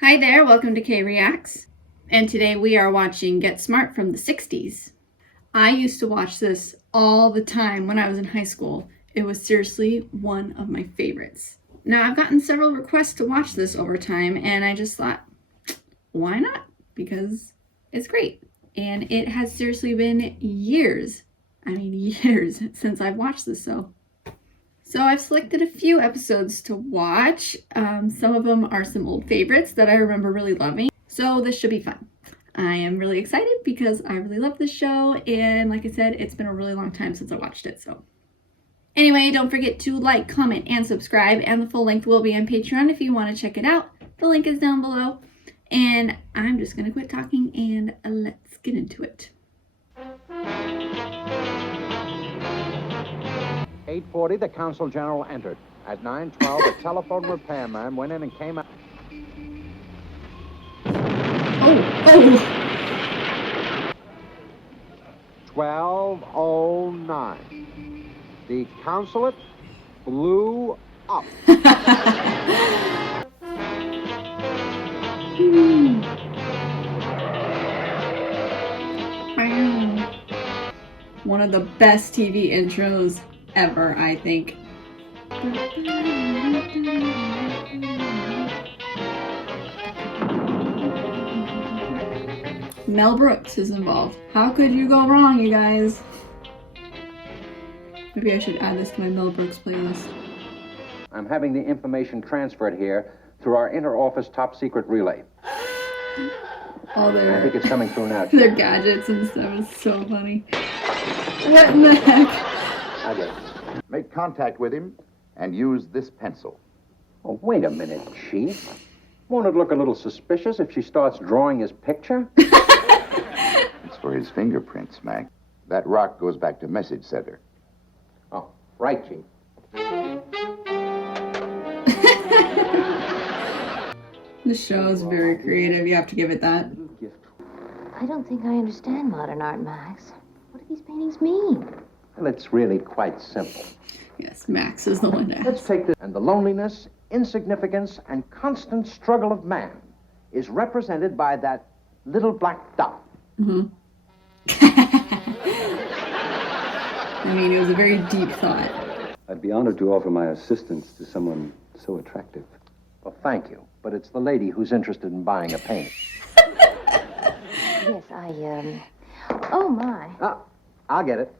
Hi there, welcome to K Reacts. And today we are watching Get Smart from the 60s. I used to watch this all the time when I was in high school. It was seriously one of my favorites. Now I've gotten several requests to watch this over time and I just thought, why not? Because it's great. And it has seriously been years since I've watched this, so I've selected a few episodes to watch. Some of them are some old favorites that I remember really loving. So this should be fun. I am really excited because I really love this show. And like I said, it's been a really long time since I watched it. So anyway, don't forget to like, comment, and subscribe. And the full length will be on Patreon if you want to check it out. The link is down below. And I'm just going to quit talking and let's get into it. 8:40, the Consul General entered. At 9:12, the telephone repairman went in and came out. Oh! 12:09. The consulate blew up. One of the best TV intros ever, I think. Mel Brooks is involved. How could you go wrong, you guys? Maybe I should add this to my Mel Brooks playlist. I'm having the information transferred here through our inter-office top-secret relay. All their, I think it's coming through now. Their gadgets and stuff is so funny. What in the heck? I get it. Make contact with him and use this pencil. Oh, wait a minute, Chief. Won't it look a little suspicious if she starts drawing his picture? It's for his fingerprints, Mac. That rock goes back to message center. Oh, right, Chief. The show is very creative, you have to give it that. I don't think I understand modern art, Max. What do these paintings mean? Well, it's really quite simple. Yes, Max is the one to Let's ask. take this. And the loneliness, insignificance, and constant struggle of man is represented by that little black dot. Mm-hmm. I mean, it was a very deep thought. I'd be honored to offer my assistance to someone so attractive. Well, thank you. But it's the lady who's interested in buying a painting. Yes, Oh, my. I'll get it.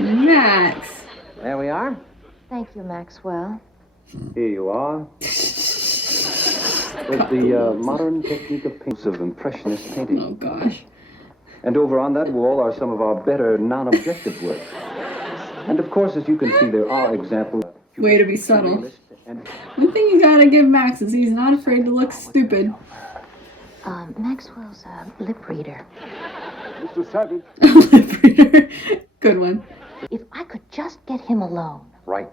Max! There we are. Thank you, Maxwell. Here you are. With the modern technique of paints of impressionist painting. Oh, gosh. And over on that wall are some of our better non-objective work. And of course, as you can see, there are examples. Way to be subtle. And One thing you gotta give Max is he's not afraid to look stupid. Maxwell's a lip reader. Mr. Savage. Lip reader. Good one. If I could just get him alone. Right.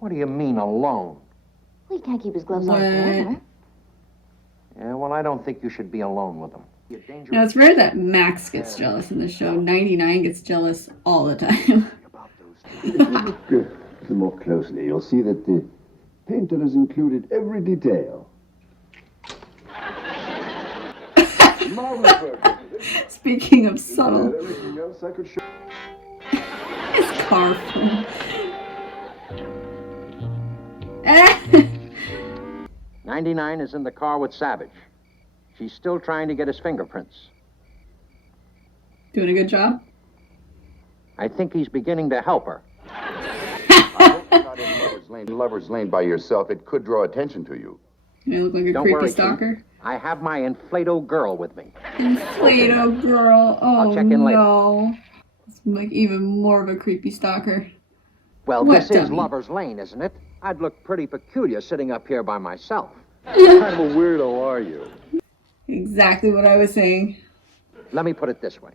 What do you mean, alone? Well, he can't keep his gloves on What? forever. Yeah, well, I don't think you should be alone with him. Now, it's rare that Max gets jealous in the show. 99 gets jealous all the time. Look a little more closely. You'll see that the painter has included every detail. Marvelous work. Speaking of subtle, Everything else I could show. his car phone. 99 is in the car with Savage. She's still trying to get his fingerprints. Doing a good job? I think he's beginning to help her. I hope you're not in Lover's Lane by yourself. It could draw attention to you. You look like a Don't creepy worry, Chief. stalker. I have my Inflato girl with me. Inflato girl. Oh, I'll check in later. no. It's like even more of a creepy stalker. Well, What, this is dummy? Lover's Lane, isn't it? I'd look pretty peculiar sitting up here by myself. What kind of a weirdo are you? Exactly what I was saying. Let me put it this way.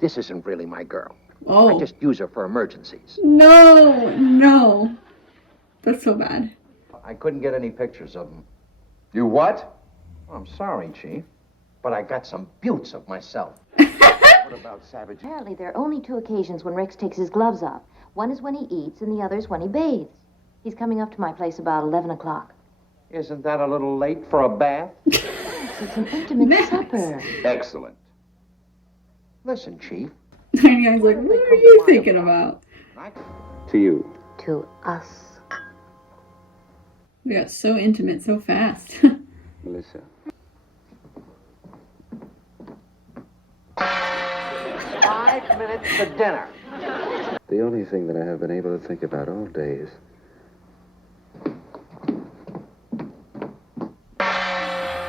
This isn't really my girl. Oh. I just use her for emergencies. No. That's so bad. I couldn't get any pictures of them. You what? I'm sorry, Chief, but I got some buttes of myself. What about Savage? Apparently, there are only 2 occasions when Rex takes his gloves off. One is when he eats, and the other is when he bathes. He's coming up to my place about 11 o'clock. Isn't that a little late for a bath? It's an intimate Max. supper. Excellent. Listen, Chief. 99's like, what are you thinking about? To you. To us. We got so intimate so fast. Melissa. 5 minutes to dinner. The only thing that I have been able to think about all day is...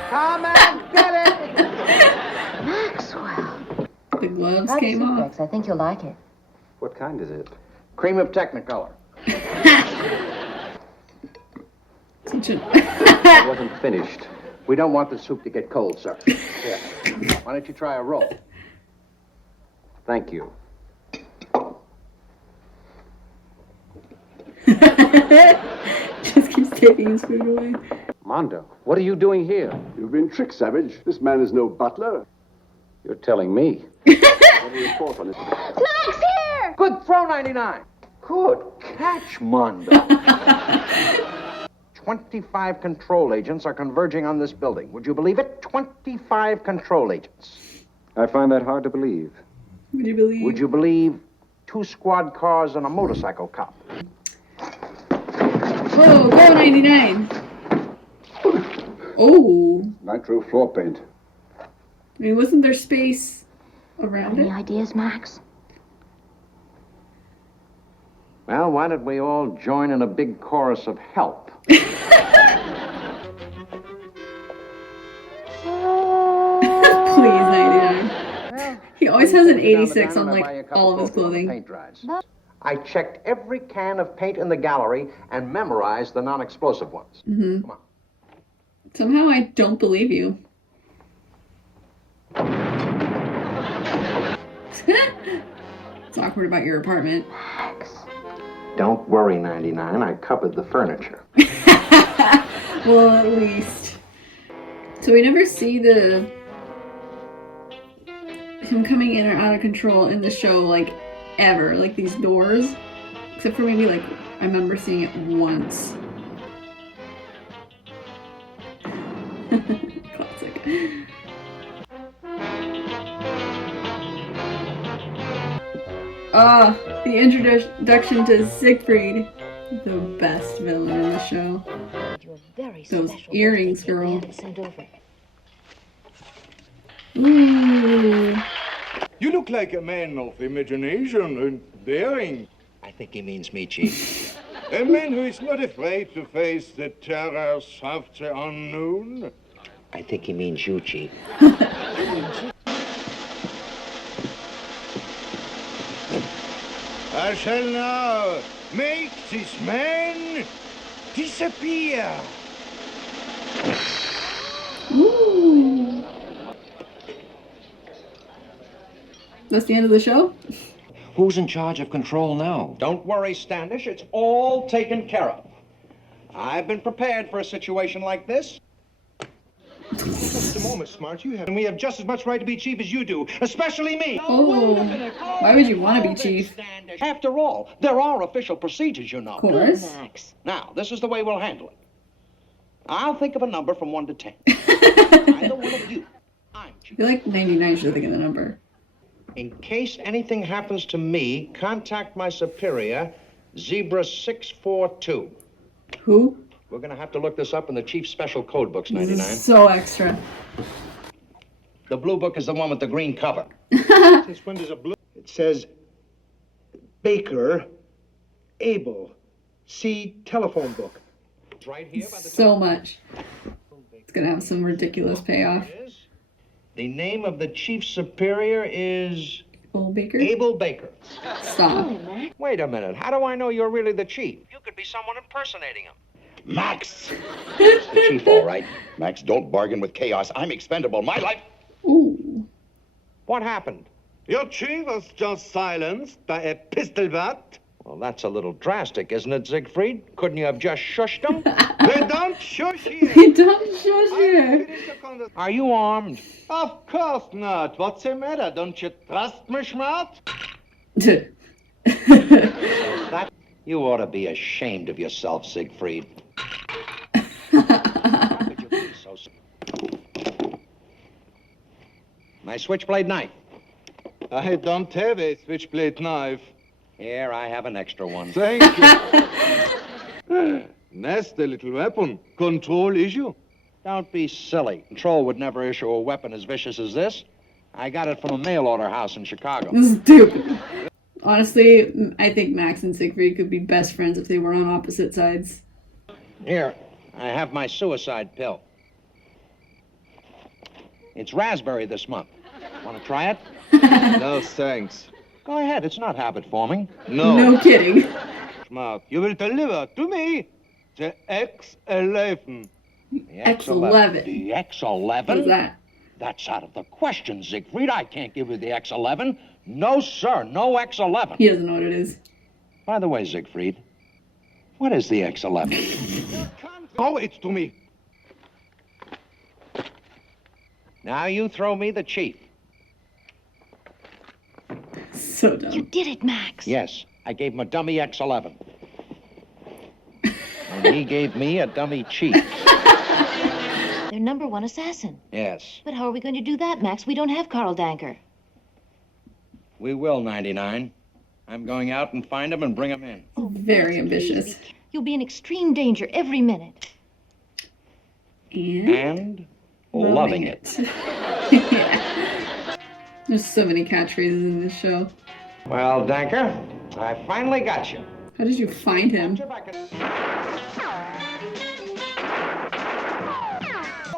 Come and get it! Maxwell. The gloves Try came the off. Suplex. I think you'll like it. What kind is it? Cream of Technicolor. Such a- I wasn't finished. We don't want the soup to get cold, sir. Here. Why don't you try a roll? Thank you. Just keeps taking his food away. Mondo, what are you doing here? You've been tricked, Savage. This man is no butler. You're telling me. What do you report on this? Max, here! Good throw, 99. Good catch, Mondo. 25 control agents are converging on this building. Would you believe it? 25 control agents. I find that hard to believe. Would you believe? Would you believe 2 squad cars and a motorcycle cop? Oh, go 99. Oh. Nitro floor paint. I mean, wasn't there space around Any it? ideas, Max? Well, why don't we all join in a big chorus of help? Please, 99. He always has an 86 on like all of his clothing. Paint dries. I checked every can of paint in the gallery and memorized the non-explosive ones. Mm-hmm. Come on. Somehow I don't believe you. It's awkward about your apartment. Max. Don't worry, 99. I covered the furniture. Well, at least. So we never see him coming in or out of control in the show, like, ever. Like, these doors. Except for maybe, like, I remember seeing it once. Classic. The introduction to Siegfried. The best villain in the show. You're very Those special earrings, birthday cake. We girl. had it sent over. Ooh. You look like a man of imagination and daring. I think he means me, Chief. A man who is not afraid to face the terrors of the unknown. I think he means you, Chief. I shall now make this man disappear. Ooh. That's the end of the show? Who's in charge of control now? Don't worry, Standish. It's all taken care of. I've been prepared for a situation like this. Just a moment, Smart. And we have just as much right to be chief as you do, especially me. Oh. Why would you want to be chief? After all, there are official procedures, you know. Of course. Max. Now, this is the way we'll handle it. I'll think of a number from 1 to 10. Either one of you. I'm I chief. feel like 99 should think of the number. In case anything happens to me, contact my superior, Zebra 642. Who? We're going to have to look this up in the chief's special code books, 99. So extra. The blue book is the one with the green cover. Since when does a blue? It says Baker, Abel, see telephone book. It's right here by the So much. It's gonna have some ridiculous payoff. is. The name of the chief superior is Old Baker? Abel Baker. Stop. Wait a minute. How do I know you're really the chief? You could be someone impersonating him. Max! It's the chief, all right. Max, don't bargain with chaos. I'm expendable. My life... Ooh. What happened? Your chief was just silenced by a pistol butt. Well, that's a little drastic, isn't it, Siegfried? Couldn't you have just shushed him? They don't shush here. He don't shush you. Are you armed? Of course not. What's the matter? Don't you trust me, Smart? You ought to be ashamed of yourself, Siegfried. My switchblade knife. I don't have a switchblade knife. Here, I have an extra one. Thank you. Nasty little weapon. Control issue. Don't be silly. Control would never issue a weapon as vicious as this. I got it from a mail order house in Chicago. This is stupid. Honestly, I think Max and Siegfried could be best friends if they were on opposite sides. Here, I have my suicide pill. It's raspberry this month. Want to try it? No, thanks. Go ahead, it's not habit forming. No kidding. Smart. You will deliver to me the X11. The X11. The X11? What is that? That's out of the question, Siegfried. I can't give you the X11. No, sir, no X11. He doesn't know what it is. By the way, Siegfried, what is the X11? Throw it to me. Now you throw me the chief. So dumb. You did it, Max. Yes, I gave him a dummy X11. And he gave me a dummy chief. Their number one assassin. Yes. But how are we going to do that, Max? We don't have Carl Danker. We will, 99. I'm going out and find him and bring him in. Very ambitious. You'll be in extreme danger every minute. And Loving it. Yeah. There's so many catchphrases in this show. Well, Danker, I finally got you. How did you find him?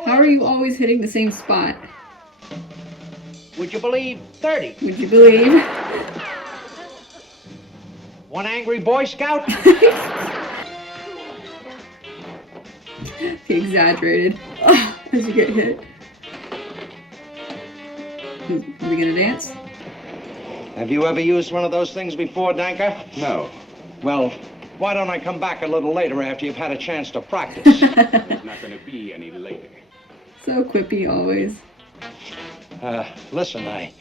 How are you always hitting the same spot? Would you believe 30? Would you believe? One angry Boy Scout? He exaggerated. Oh, as you get hit. Are we gonna dance? Have you ever used one of those things before, Danker? No. Well, why don't I come back a little later after you've had a chance to practice? It's not going to be any later. So quippy always. Listen, I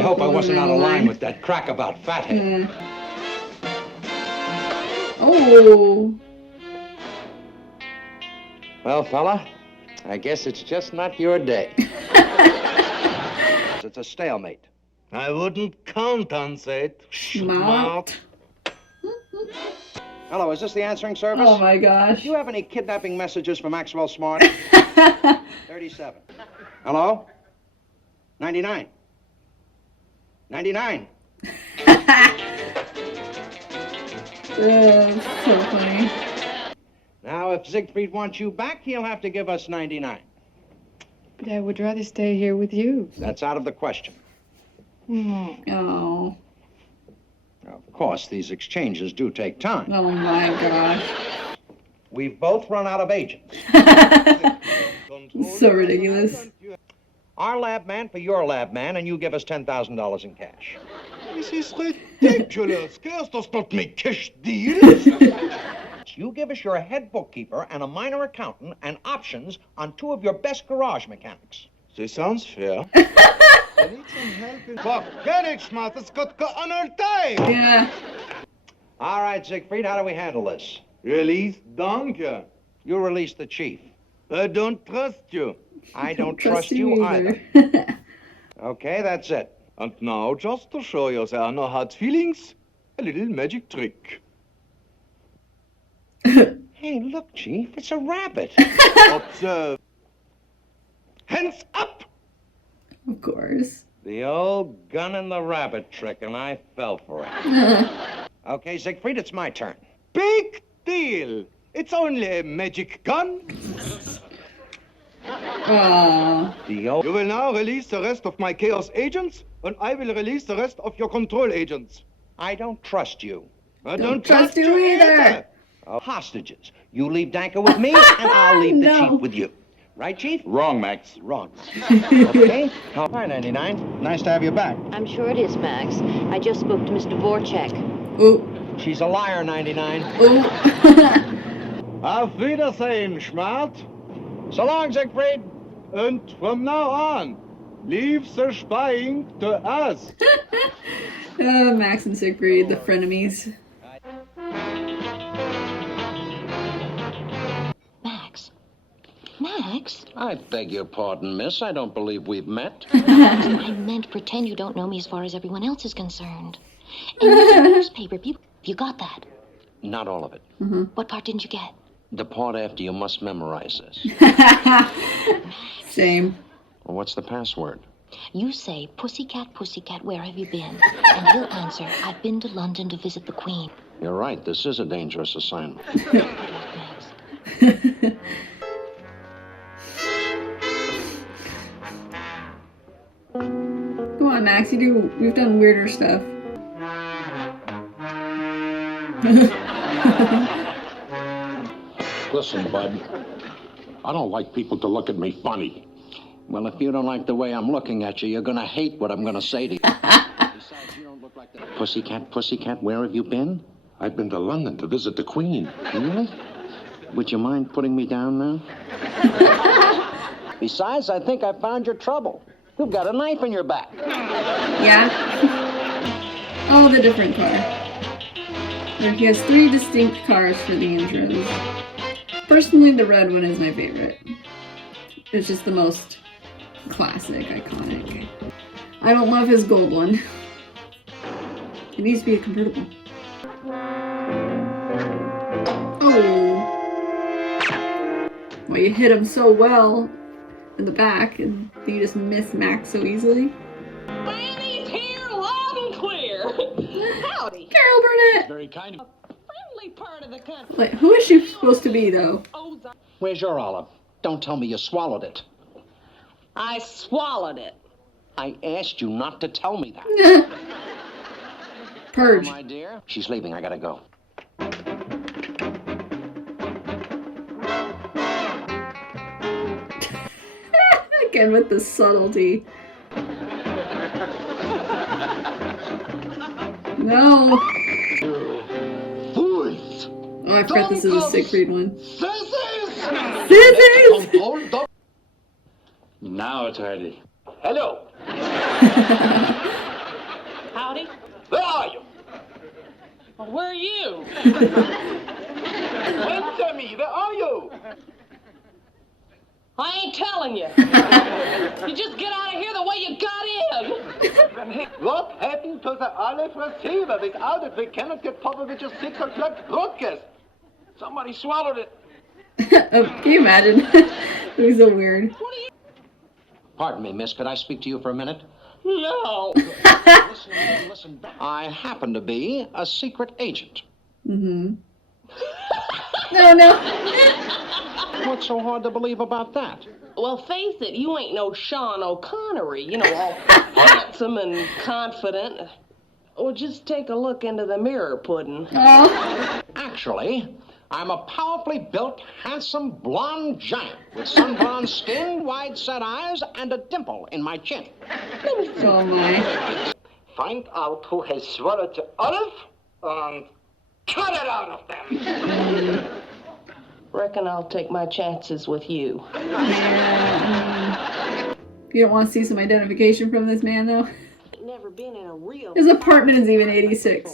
hope I wasn't out of line with that crack about fathead. Oh. Well, fella, I guess it's just not your day. It's a stalemate. I wouldn't count on that. Smart. Hello, is this the answering service? Oh my gosh. Do you have any kidnapping messages for Maxwell Smart? 37. Hello? 99. 99. So funny. Now, if Siegfried wants you back, he'll have to give us 99. But I would rather stay here with you. That's out of the question. Oh. Of course, these exchanges do take time. Oh my gosh. We've both run out of agents. So ridiculous. Our lab man for your lab man, and you give us $10,000 in cash. This is ridiculous. Chaos does not make cash deals. You give us your head bookkeeper and a minor accountant and options on 2 of your best garage mechanics. This sounds fair. I need some help in... Forget it, Schmatt. It's got to go on our time. Yeah. All right, Siegfried, how do we handle this? Release Danke. You release the chief. I don't trust you. I don't trust you either. Okay, that's it. And now, just to show you there are no hard feelings, a little magic trick. Hey, look, Chief, it's a rabbit. Observe. Hands up! Of course. The old gun and the rabbit trick, and I fell for it. Okay, Siegfried, it's my turn. Big deal. It's only a magic gun. Aww. The You will now release the rest of my Chaos agents, and I will release the rest of your Control agents. I don't trust you. I Don't trust you either. Hostages. You leave Danker with me, and I'll leave the No. chief with you. Right, Chief? Wrong, Max. Wrong. Okay. Hi, 99. Nice to have you back. I'm sure it is, Max. I just spoke to Mr. Vorchek. Ooh. She's a liar, 99. Ooh. Auf Wiedersehen, Schmart. So long, Siegfried. And from now on, leave the spying to us. Max and Siegfried, the frenemies. Max. Max. Max? I beg your pardon, miss. I don't believe we've met. I meant pretend you don't know me as far as everyone else is concerned. And use a newspaper. You got that? Not all of it. What part didn't you get? The part after you must memorize this. Same. Well, what's the password? You say, pussycat, pussycat, where have you been? And he'll answer, I've been to London to visit the Queen. You're right. This is a dangerous assignment. Good luck, Max. Come on, Max. We've done weirder stuff. Listen, bud. I don't like people to look at me funny. Well, if you don't like the way I'm looking at you, you're gonna hate what I'm gonna say to you. Besides, you don't look like that. Pussycat, pussycat, where have you been? I've been to London to visit the Queen. Really? Would you mind putting me down now? Besides, I think I found your trouble. You've got a knife in your back. Yeah. Oh, the different car. He has 3 distinct cars for the intros. Personally, the red one is my favorite. It's just the most classic, iconic. I don't love his gold one. It needs to be a convertible. Oh. Well, you hit him so well in the back, and you just miss Max so easily. Fanny's here loud and clear. Howdy. Carol Burnett! Very kind of... Friendly part of the country. Like, who is she supposed to be, though? Where's your olive? Don't tell me you swallowed it. I swallowed it. I asked you not to tell me that. Purge. Oh, my dear. She's leaving. I gotta go. Again with the subtlety. No. Oh, I forgot this is a Siegfried one. Scissors! Now it's ready. Hello. Howdy. Where are you? Well, where are you? Answer me. Where are you? I ain't telling you. You just get out of here the way you got in. What happened to the olive receiver? Without it, we cannot get Popovich's 6 o'clock broadcast. Somebody swallowed it. Oh, can you imagine? It was so weird. Pardon me, miss. Could I speak to you for a minute? No. Listen. I happen to be a secret agent. Mm-hmm. No. What's so hard to believe about that? Well, face it, you ain't no Sean O'Connery, you know, all handsome and confident. Well, just take a look into the mirror, Puddin'. Oh. Actually, I'm a powerfully built, handsome, blonde giant with sun-bronzed skin, wide-set eyes, and a dimple in my chin. Oh, my. Find out who has swallowed the olive and cut it out of them. Reckon I'll take my chances with you. Yeah. You don't want to see some identification from this man, though? Never been in a real... His apartment is even 86.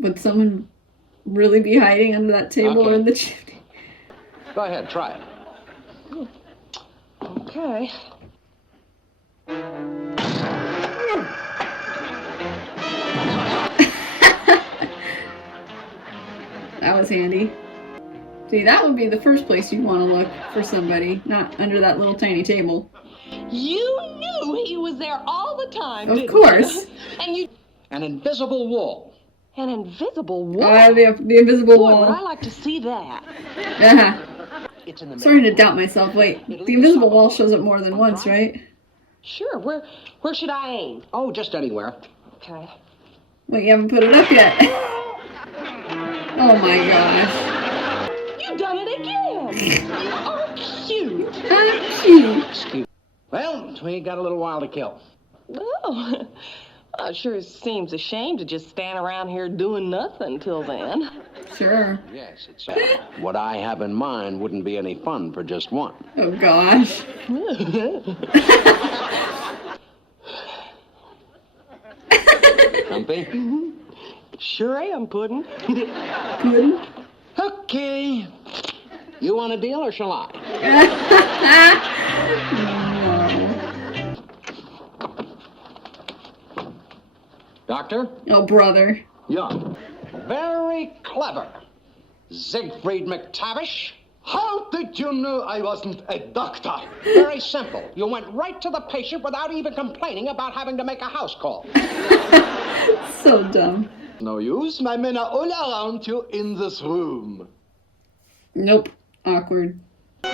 Would someone really be hiding under that table or in the chimney? Go ahead, try it. Okay. That was handy. See, that would be the first place you'd want to look for somebody, not under that little tiny table. You knew he was there all the time, Of course. And you... An invisible wall. An invisible wall? The invisible Boy, wall. would I like to see that. It's in the Starting to doubt myself. Wait, the invisible wall shows up more than once, right? Sure. Where should I aim? Oh, just anywhere. Okay. Wait, you haven't put it up yet. Oh my gosh. You done it again. Oh, cute. Cute. Well, we got a little while to kill. Oh, it sure seems a shame to just stand around here doing nothing till then. Sure. Yes, it's what I have in mind wouldn't be any fun for just one. Oh gosh. Skimpy. Sure am, Puddin'. Puddin'? Okay. You want a deal or shall I? Doctor? Oh, brother. Young. Very clever. Siegfried McTavish. How did you know I wasn't a doctor? Very simple. You went right to the patient without even complaining about having to make a house call. So dumb. No use. My men are all around you in this room. Nope. Awkward. Why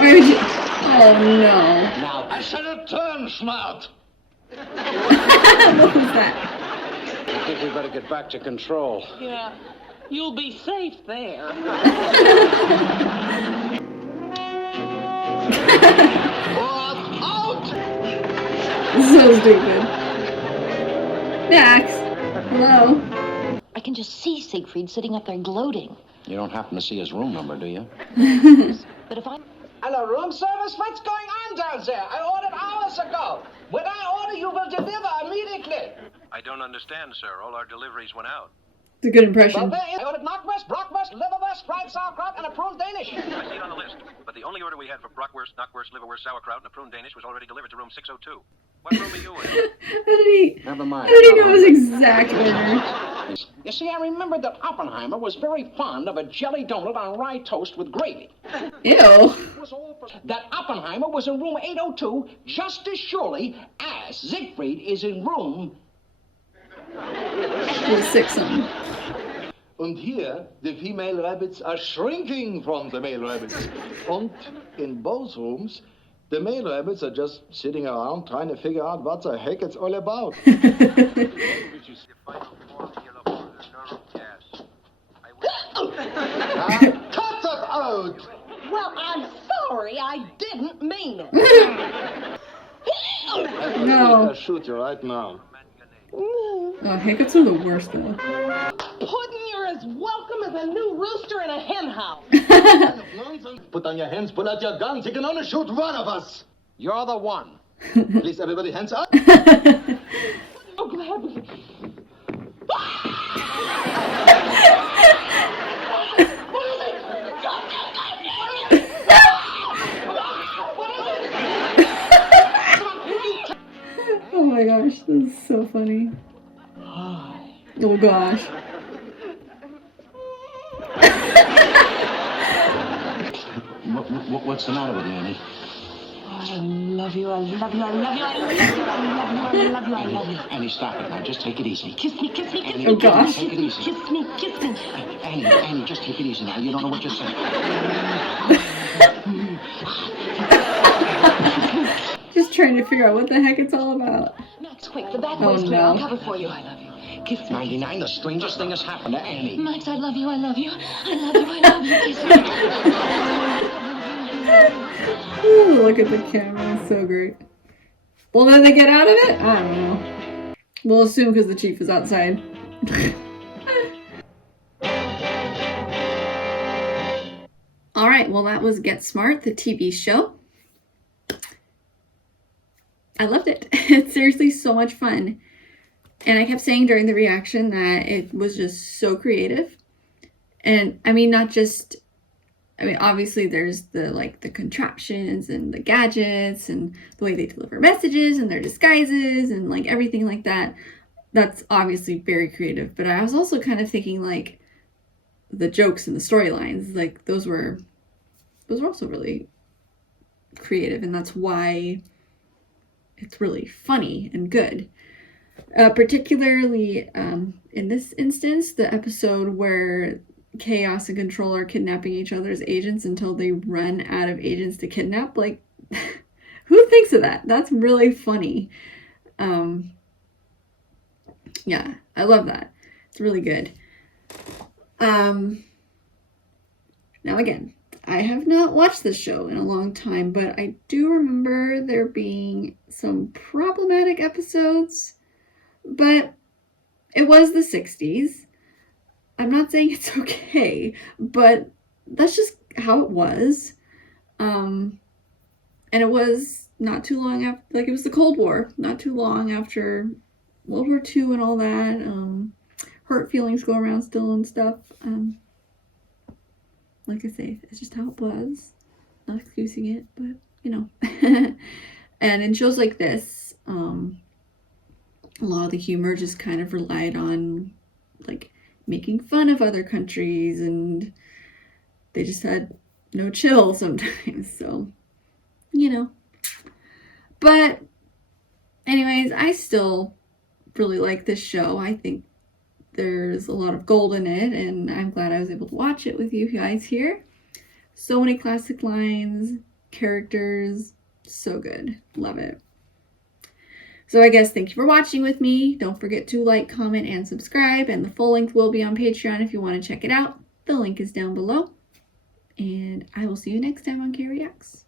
would you... Oh, no. Now, I shall return, smart. What was that? I think we better get back to control. Yeah, you'll be safe there. Out! So stupid. Max, hello. I can just see Siegfried sitting up there gloating. you don't happen to see his room number, do you? But if I'm... Hello, room service. What's going on down there? I ordered hours ago. When I order, you will deliver immediately. I don't understand, sir. All our deliveries went out. It's a good impression. Well, I ordered knockwurst, brockwurst, liverwurst, fried sauerkraut, and a prune Danish. I see it on the list. But the only order we had for brockwurst, knockwurst, liverwurst, sauerkraut, and a prune Danish was already delivered to room 602. What room are you in? Never mind. How did he know his exact order? You see, I remembered that Oppenheimer was very fond of a jelly donut on rye toast with gravy. Ew. That Oppenheimer was in room 802 just as surely as Siegfried is in room... It was 6-something. And here, the female rabbits are shrinking from the male rabbits. And in both rooms, the male rabbits are just sitting around trying to figure out what the heck it's all about. Cut that out! Well, I'm sorry. I didn't mean it. No. I'll shoot you right now. Oh, hiccups are the worst, though. Puddin', you're as welcome as a new rooster in a hen house. Put down your hands, pull out your guns. You can only shoot one of us. You're the one. Please, everybody, hands up. Oh, gladly. Oh my gosh, this is so funny. Oh gosh. What's the matter with you, Annie? I love you, I love you, I love you, I love you, I love you, I love you, I love you. Annie, stop it now. Just take it easy. Kiss me, kiss me, kiss Annie, me. Oh gosh. Take it easy. Kiss me, kiss me. Annie, just take it easy now. You don't know what you're saying. Just trying to figure out what the heck it's all about. Max, quick, the back Oh, way's clear. no. I'll cover for you. I love you. Kiss me. 99, the strangest thing has happened to Annie. Max, I love you, I love you. I love you, I love you. Kiss me. Ooh, look at the camera, it's so great. Well, then they get out of it? I don't know. We'll assume because the chief is outside. Alright, well that was Get Smart, the TV show. I loved it. It's seriously so much fun. And I kept saying during the reaction that it was just so creative. And I mean, not just... I mean, obviously there's the contraptions and the gadgets and the way they deliver messages and their disguises and like everything like that. That's obviously very creative. But I was also kind of thinking like the jokes and the storylines, like those were also really creative, and that's why it's really funny and good. Particularly in this instance, the episode where Chaos and Control are kidnapping each other's agents until they run out of agents to kidnap. Like, who thinks of that? That's really funny. Yeah, I love that. It's really good. Now again, I have not watched this show in a long time, but I do remember there being some problematic episodes, but it was the 60s. I'm not saying it's okay, but that's just how it was. And it was not too long after, like, it was the Cold War, not too long after World War II and all that. Hurt feelings go around still and stuff. Like I say, it's just how it was. Not excusing it, but, you know. And in shows like this, a lot of the humor just kind of relied on, like, making fun of other countries, and they just had no chill sometimes, so, you know. But anyways, I still really like this show. I think there's a lot of gold in it, and I'm glad I was able to watch it with you guys here. So many classic lines, characters, so good. Love it. So I guess thank you for watching with me. Don't forget to like, comment, and subscribe, and the full length will be on Patreon if you want to check it out. The link is down below. And I will see you next time on K Reacts.